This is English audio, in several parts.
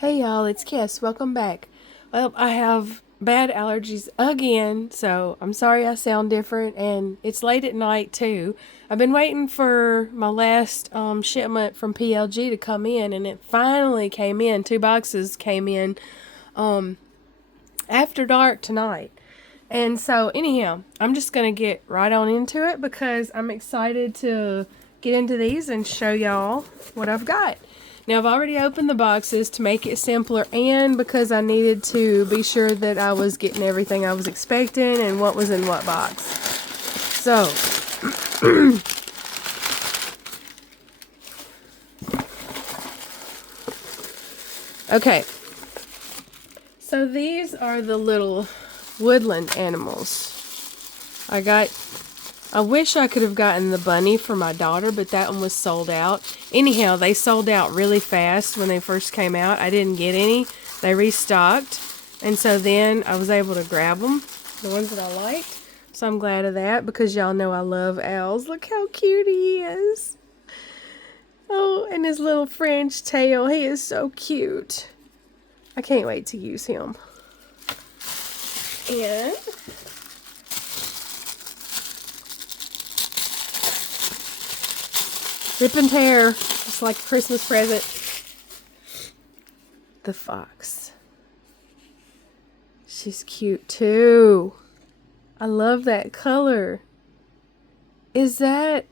Hey y'all, it's Kiss. Welcome back. Well, I have bad allergies again, so I'm sorry I sound different, and it's late at night too. I've been waiting for my last shipment from PLG to come in, and it finally came in. 2 boxes came in after dark tonight. And so, anyhow, I'm just going to get right on into it because I'm excited to get into these and show y'all what I've got. Now, I've already opened the boxes to make it simpler and because I needed to be sure that I was getting everything I was expecting and what was in what box. So, okay. So, these are the little Woodland animals. I wish I could have gotten the bunny for my daughter, but that one was sold out. Anyhow, they sold out really fast when they first came out. I didn't get any. They restocked. And so then I was able to grab them, the ones that I liked. So I'm glad of that because y'all know I love owls. Look how cute he is. Oh, and his little fringe tail. He is so cute. I can't wait to use him. And rip and tear, just like a Christmas present. The fox. She's cute too. I love that color. Is that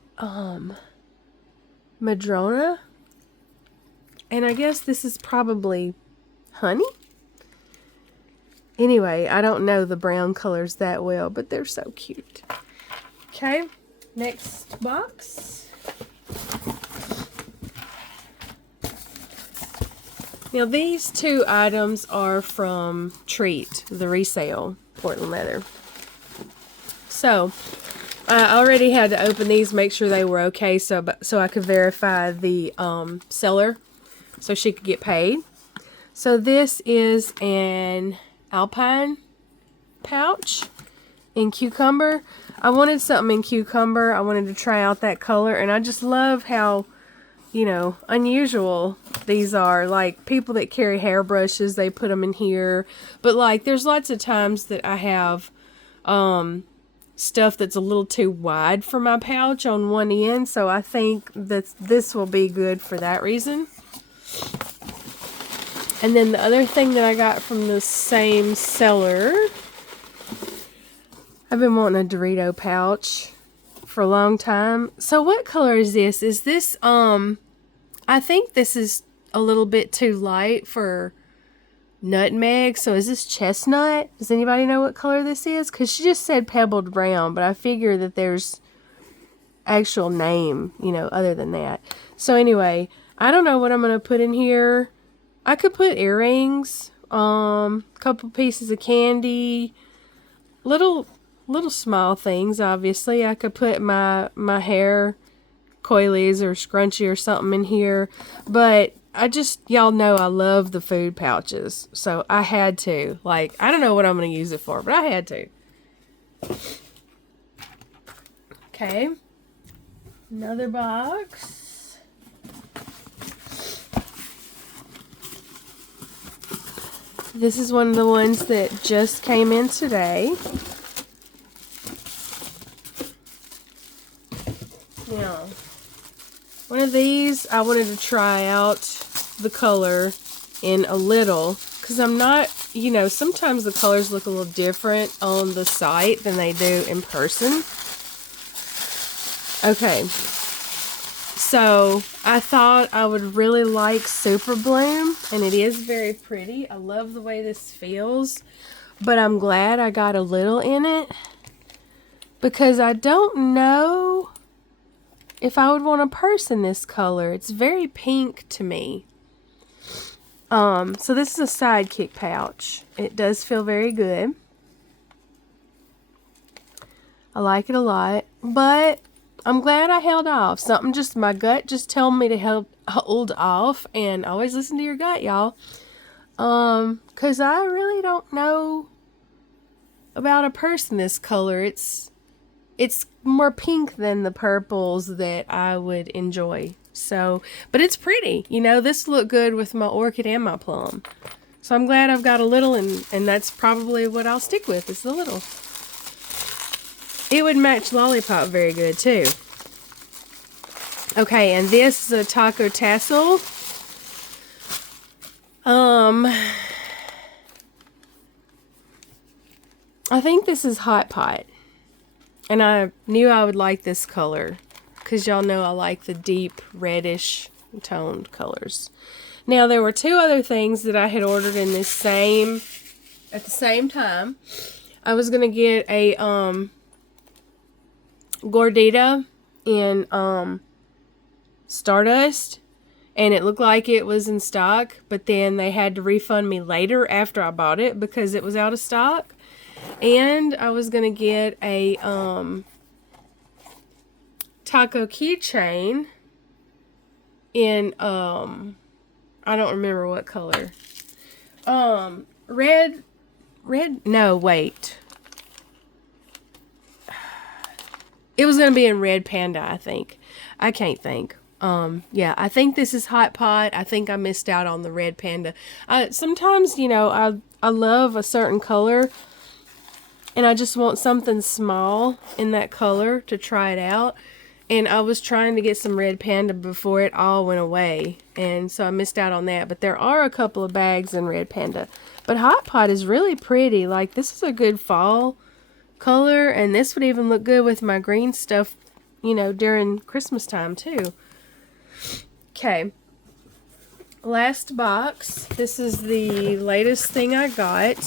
Madrona? And I guess this is probably honey? Anyway, I don't know the brown colors that well, but they're so cute. Okay, next box. Now these two items are from Treat, the Resale Portland leather. So I already had to open these, make sure they were okay, so I could verify the seller, so she could get paid. So this is an Alpine pouch in cucumber. I wanted something in cucumber. I wanted to try out that color, and I just love how, you know, unusual these are. Like, people that carry hairbrushes, they put them in here. But, like, there's lots of times that I have stuff that's a little too wide for my pouch on one end. So I think that this will be good for that reason. And then the other thing that I got from the same seller, I've been wanting a Dorito pouch for a long time. So what color is this? Is this, I think this is a little bit too light for nutmeg. So is this chestnut? Does anybody know what color this is? Because she just said pebbled brown, but I figure that there's actual name, you know, other than that. So anyway, I don't know what I'm going to put in here. I could put earrings, couple pieces of candy, little small things, obviously. I could put my hair coilies or scrunchie or something in here. But y'all know I love the food pouches. So I had to. Like, I don't know what I'm going to use it for, but I had to. Okay. Another box. This is one of the ones that just came in today. Now, one of these, I wanted to try out the color in a little, because I'm not, you know, sometimes the colors look a little different on the site than they do in person. Okay. So, I thought I would really like Super Bloom, and it is very pretty. I love the way this feels, but I'm glad I got a little in it, because I don't know if I would want to purse in this color. It's very pink to me. So this is a sidekick pouch. It does feel very good. I like it a lot, but I'm glad I held off. My gut just told me to hold off, and always listen to your gut, y'all. Cause I really don't know about a purse in this color. It's more pink than the purples that I would enjoy. So, but it's pretty. You know, this looked good with my orchid and my plum. So I'm glad I've got a little, and that's probably what I'll stick with, is the little. It would match Lollipop very good too. Okay, and this is a taco tassel. I think this is Hot Pot. And I knew I would like this color, because y'all know I like the deep reddish toned colors. Now, there were two other things that I had ordered in this at the same time. I was going to get a Gordita in Stardust, and it looked like it was in stock, but then they had to refund me later after I bought it because it was out of stock. And I was going to get a taco keychain in, I don't remember what color. Red, no, wait. It was going to be in Red Panda, I think. I can't think. Yeah, I think this is Hot Pot. I think I missed out on the Red Panda. Sometimes, you know, I love a certain color, and I just want something small in that color to try it out. And I was trying to get some Red Panda before it all went away. And so I missed out on that. But there are a couple of bags in Red Panda. But Hot Pot is really pretty. Like, this is a good fall color. And this would even look good with my green stuff, you know, during Christmas time too. Okay. Last box. This is the latest thing I got.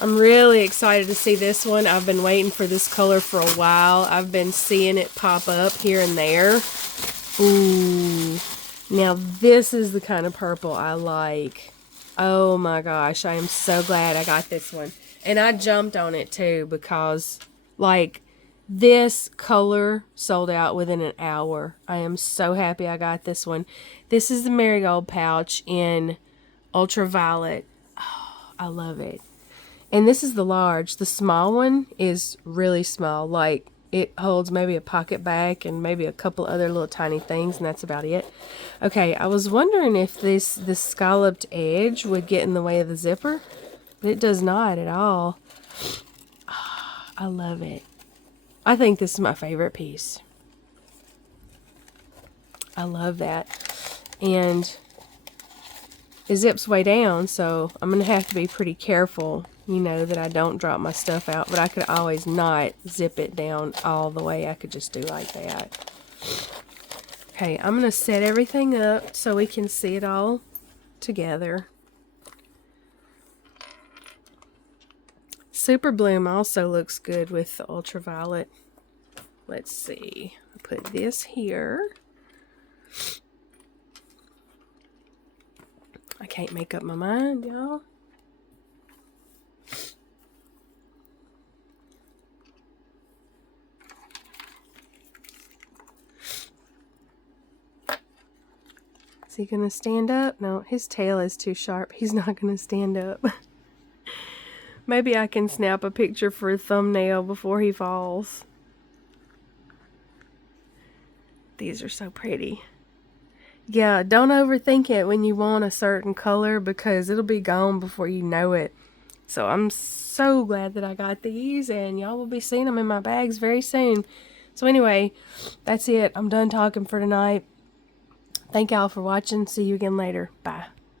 I'm really excited to see this one. I've been waiting for this color for a while. I've been seeing it pop up here and there. Ooh. Now this is the kind of purple I like. Oh my gosh, I am so glad I got this one. And I jumped on it too because, like, this color sold out within an hour. I am so happy I got this one. This is the Marigold pouch in Ultraviolet. Oh, I love it. And this is the large. The small one is really small. Like, it holds maybe a pocket bag and maybe a couple other little tiny things, and that's about it. Okay, I was wondering if this scalloped edge would get in the way of the zipper. But it does not at all. Oh, I love it. I think this is my favorite piece. I love that. And it zips way down, so I'm going to have to be pretty careful, you know, that I don't drop my stuff out. But I could always not zip it down all the way. I could just do like that. Okay, I'm going to set everything up so we can see it all together. Super Bloom also looks good with the Ultraviolet. Let's see. I'll put this here. I can't make up my mind, y'all. Is he going to stand up? No, his tail is too sharp. He's not going to stand up. Maybe I can snap a picture for a thumbnail before he falls. These are so pretty. Yeah, don't overthink it when you want a certain color because it'll be gone before you know it. So I'm so glad that I got these, and y'all will be seeing them in my bags very soon. So anyway, that's it. I'm done talking for tonight. Thank y'all for watching. See you again later. Bye.